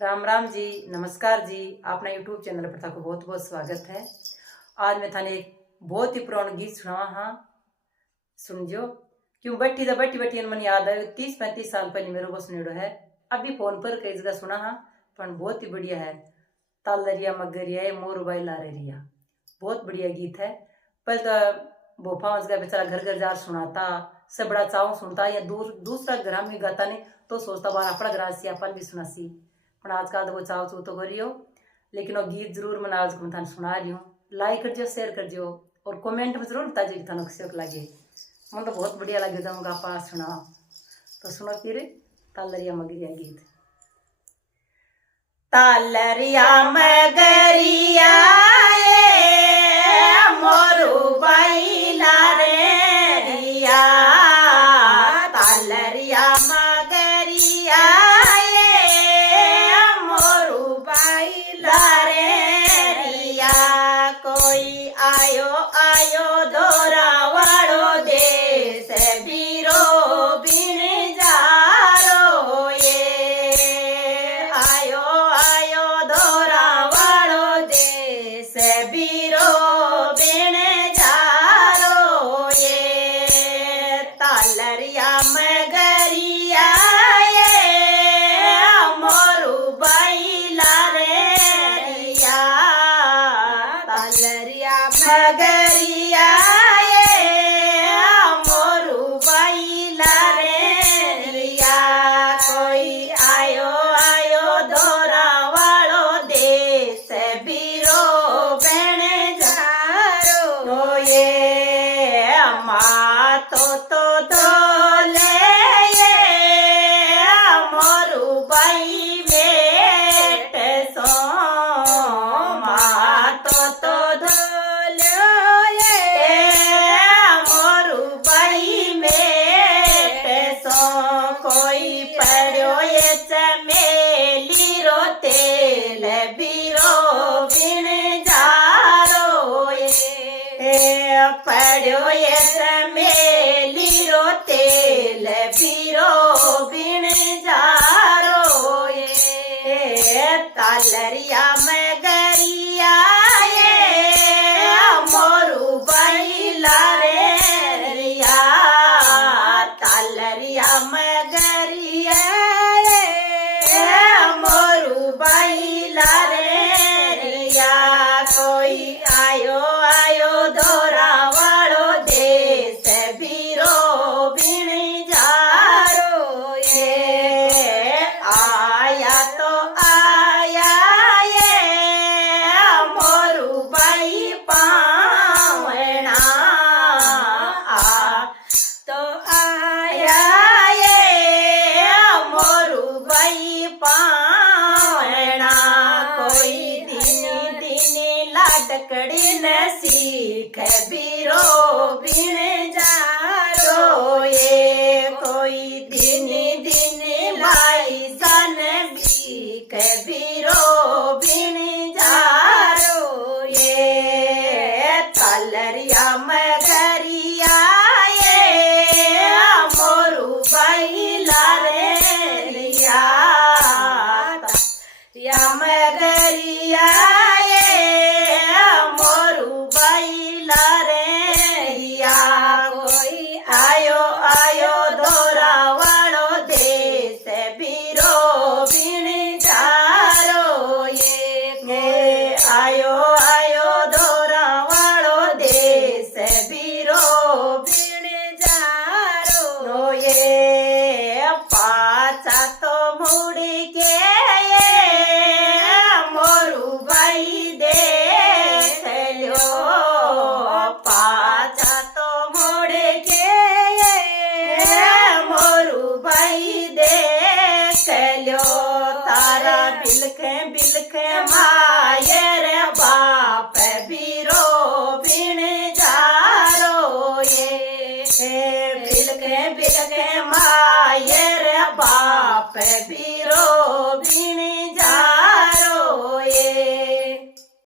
राम राम जी, नमस्कार जी। अपना YouTube channel पर थाको बहुत बहुत स्वागत है। आज मैं थाने एक बहुत ही पुराना गीत सुनावा हाँ, सुनजो। क्यों बैठी था बैठी बैठी मन याद है 30-35 साल पहले मेरे को सुनेड़ो है। अभी फोन पर कई जगह सुना हाँ, पर बहुत ही बढ़िया है। तालरिया मगरिया मोर बाई लारे रिया, बहुत बढ़िया गीत है। पहले तो भोपा मजगा बेचारा घर घर जार सुनाता, सब बड़ा चाव सुनता, या दूसरा घर में गाता नहीं तो सोचता बार अपना घर से अपन भी सुनासी। पर आजकल तो वो चाव चू तो करियो, लेकिन वो गीत जरूर मैं आज थाने सुना रही हूँ। लाइक कर जो, शेयर कर जो और कमेंट में जरूर बता जो थानों शौक लगे। मन तो बहुत बढ़िया लगे जब मैं पास सुना। तो सुनो फिर तालरिया मगरिया गीत। तालरिया मगरिया मोरू बाई लारे रिया, तालरिया मगरिया मोरू बाई लारे रिया। कोई आयो आयो दोरा वाड़ो देश बीरो बिन जारो, ये आयो आयो दोरा वाड़ो देश बीरो बिन जारो, ये तालरिया मगरिया मोरू बाई लारे रिया, तालरिया मगरिया मोरू बाई लारे रिया। कोई आयो आयो दोरा वाड़ो देश बीरो बन जारो, तो ये मातो तो धोले मोरू बाई बेट सो, मातो तो धोलो मोरू बाई बेट सो। कोई पड़ो ये चमेली रो तेल बीरो बिन जारो, ये पड़ो ये चमेली रो तेल बीरो बिन जारो, ये तालरिया मगरिया मोरू बाई लारे रिया, तालरिया मगरिया मोरू बाई लारे रिया। कोई आयो आयो दोरा वाड़ो देश बीरो बिन जारो, ये आया तो आया ये मोरू बाई पावना, तो आया ये मोरू बाई पावना। कोई दिन दिन लाडकड़ी न सीख बीरो बिन जारो, ये कोई दिन दिन लाई सन बीख बीरो बिन जारो, ये तालरिया मगरिया मोरू बाई लारे रिया, तालरिया मगरिया मोरू बाई लारे रिया। कोई आयो आयो दोरा वाड़ो देश बीरो बिन जारो, ये आयो आयो दोरा वाड़ो देश बीरो बिन जारो, ये पाचा तो मुड़ के मोरू बाई देख लो, पाचा तो मुड़ के मोरू बाई देख लो। तारा बिलख बिलख मायर बाप बीरो बिन जारो, ये बिलख बिलख मायर बाप भी